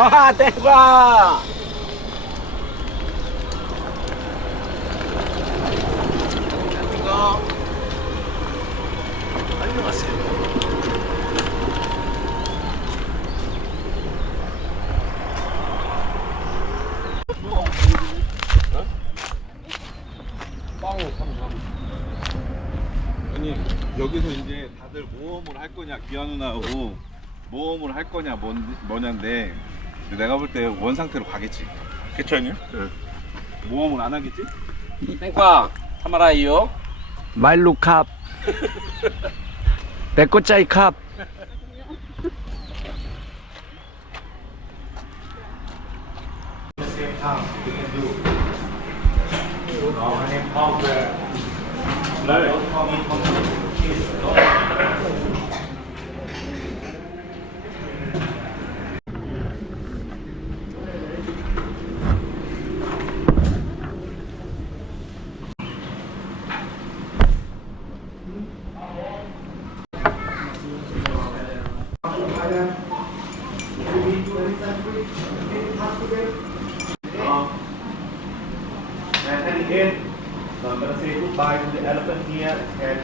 ああ、天狗 여기서 이제 다들 모험을 할 거냐 기아 누나하고 모험을 할 거냐 뭔, 뭐냐인데 내가 볼 때 원 상태로 가겠지 그쵸 아니요? 네 모험을 안 하겠지? 땡과, 타마라이요. 말루 캅. 배꼽짜이 캅. And at the I'm gonna say goodbye to the elephant here. And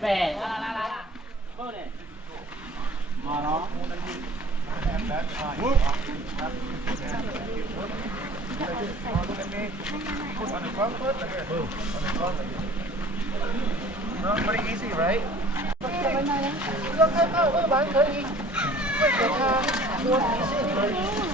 về mà nó Not pretty easy, right? Look, I thought we were buying pretty. Look at how easy, pretty easy.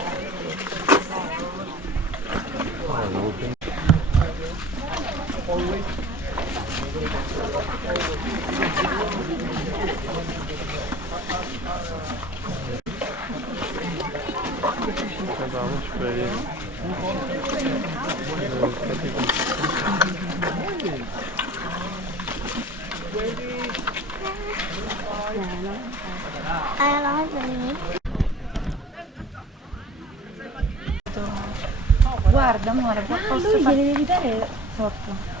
Kazanmış böyle. I love me. Guarda amore, ah, posso... Lui gliele devi dare torto.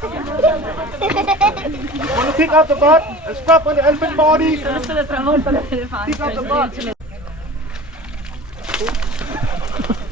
Wanna pick up the butt and strap on the elephant body? Sono state tramolte dall'elefante. Pick up the butt.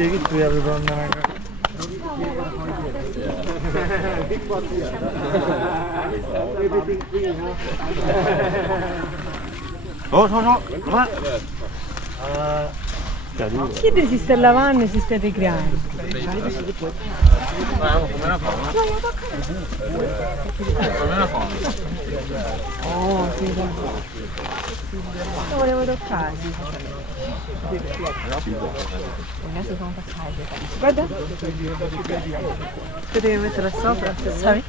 diye git buraya bir benden Oh, oh, oh, come on. Chiedi si sta lavando e si sta ricreando. Lo volevo toccare. Adesso sono passati. Guarda. Devi metterla sopra. Sorry.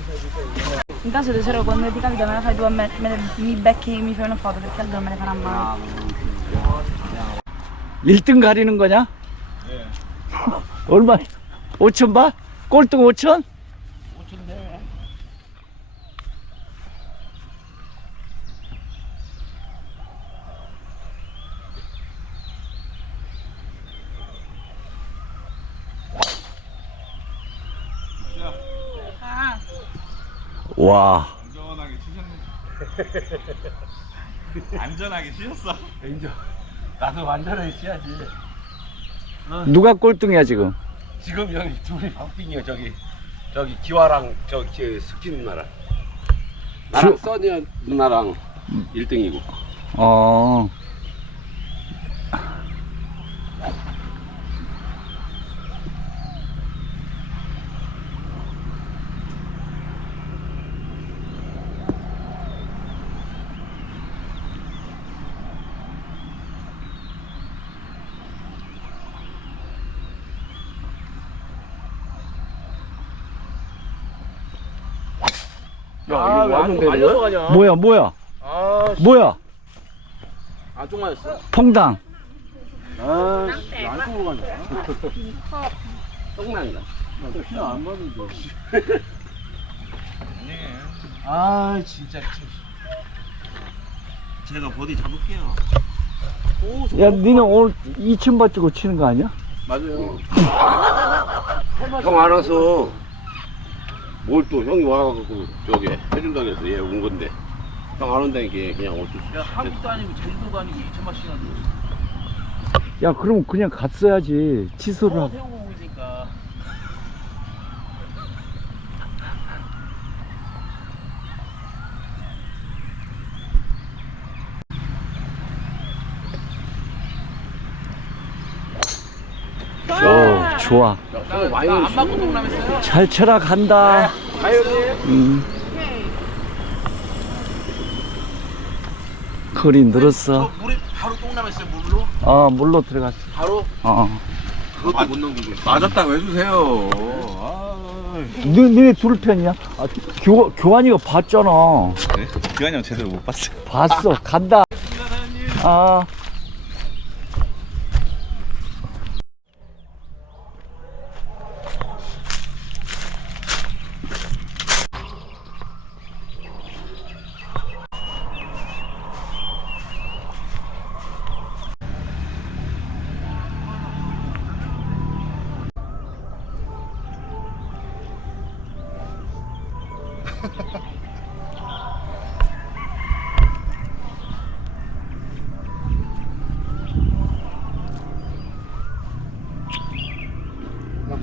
In caso tesoro quando ti capita me la fai tu a me, me mi becchi mi fai una foto perché allora me ne farà male. 1등 가리는 거냐? 얼마? 5천 바? 꼴등 5천? 와, 안전하게 치셨네. 안전하게 치셨어. 나도 완전히 치야지. 누가 꼴등이야 지금? 지금 여기 둘이 박빙이야 저기 저기 기와랑 저기 스킨 누나랑. 나랑 써니 누나랑 1등이고. 어, 아, 왜안 말려서 가냐? 뭐야 뭐야 아, 뭐야? 안쪽 맞았어? 퐁당. 아, 안쪽으로 가냐? 똥난다. 안 맞는데. 아, 진짜. 제가 버디 잡을게요. 야, 니는 오늘 2천 바 주고 치는 거 아니야? 맞아요. 형 알아서 뭘 또 형이 와가지고 저기 해준다고 해서 얘 온 건데 형 안 온다니까 그냥 어쩔 수 없어. 한국도 아니고 제주도도 아니고 2천만 씩이나 야, 그럼 그냥 갔어야지. 취소를 하고. 태우고 오고 있으니까 어, 좋아. 안 맞고 잘 쳐라 간다. 음. 거리 늘었어. 물에 바로 동남했어요 물로 어, 물로 들어갔어. 바로 어. 그것도 못 넘기고. 맞았다고 해주세요. 아, 너, 니네 둘 편이야? 아, 교, 교환이가 봤잖아. 네? 기환이 형 제대로 못 봤어요. 봤어. 간다. 아.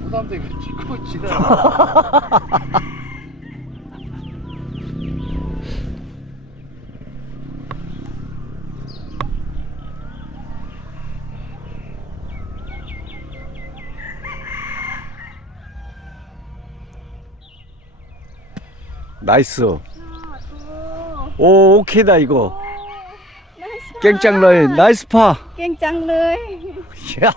부담되게 찍고 지나. 나이스. 오, 오케이다, 이거. 깽짱 러인. 나이스 파. เก่งจังเลย 야.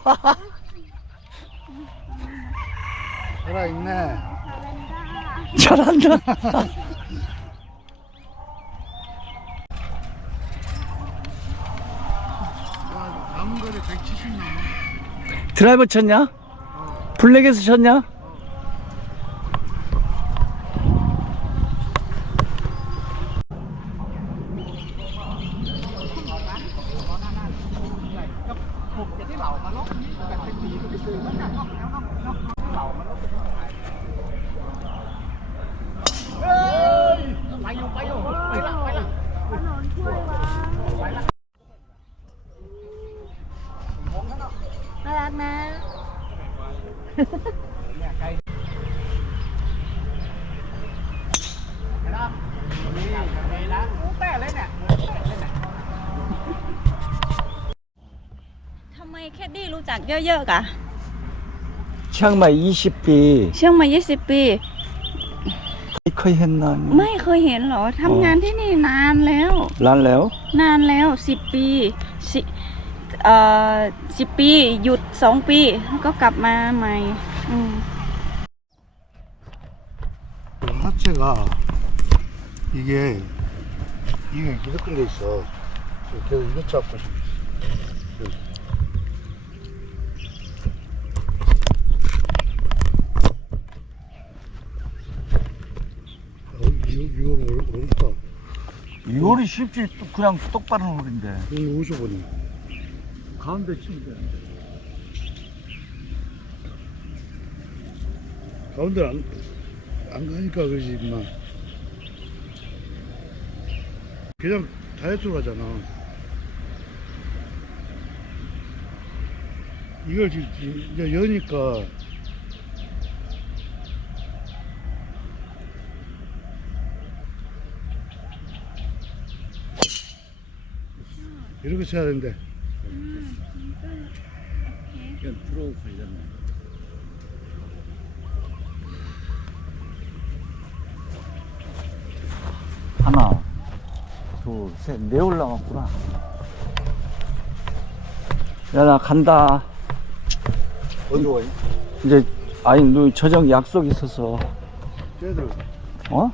살아있네. 잘한다. 드라이버 쳤냐? 블랙에서 쳤냐? ทำไมแคดดี้รู้จักเยอะๆกะ 치앙마이 20비 เชียงใหม่20 ปี เคยเห็นนาน ไม่เคยเห็นเหรอทำงานที่นี่นานแล้ว ร้านแล้ว นานแล้วสิบปีสิเอ่อสิบปี หยุดสองปีแล้วก็กลับมาใหม่อืม 하체가 이게 이게 이렇게 돼 있어. 그래서 이거 잡고 싶어. 이거 어렵다. 이거리 쉽지 또 그냥 똑바른 홀인데 어디서 보니? 가운데 치면 돼 가운데 안, 안 가니까 그러지 임마. 그냥 다이어트로 가잖아. 이걸 지금 이제 여니까 이렇게 쳐야 되는데. 그냥 들어오고 걸렸네 하나 둘 셋 네 올라갔구나. 야 나 간다. 어디로 가니? 이제 아니 너 저녁 약속 있어서. 쟤들. 어?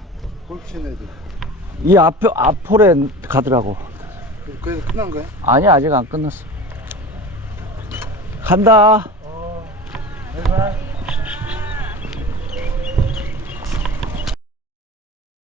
골프 치는 애들. 이 앞에 앞홀에 가더라고 그래서 끝난 거야? 아니 아직 안 끝났어. 간다. 바이바이